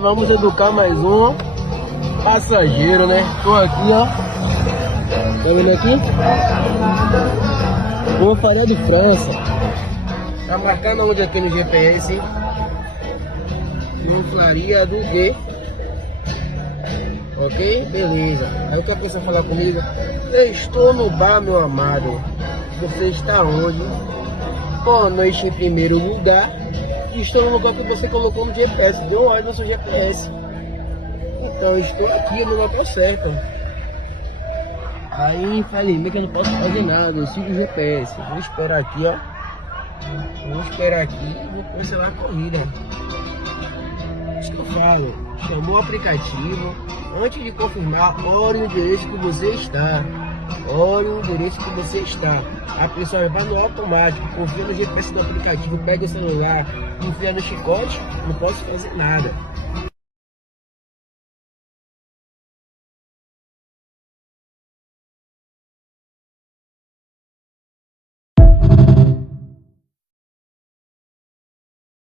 Vamos educar mais um passageiro, né? Tô aqui, ó. Tá vendo aqui? Uma Farol de França. Tá marcando onde aqui no GPS? Confraria do G. Ok? Beleza. Aí que a pessoa falar comigo? Eu estou no bar, meu amado. Você está onde? Boa noite em primeiro lugar. Estou no lugar que você colocou no GPS. Deu uma olhada no seu GPS. Então eu estou aqui no local certo. Aí infelizmente eu não posso fazer nada. Eu sigo o GPS. Vou esperar aqui, ó. Vou esperar aqui e vou cancelar a corrida. Isso que eu falo. Chamou o aplicativo. Antes de confirmar, olhe o endereço que você está. Olha o endereço que você está. A pessoa vai no automático, confia no GPS do aplicativo, pega o celular, enfia no chicote, não posso fazer nada.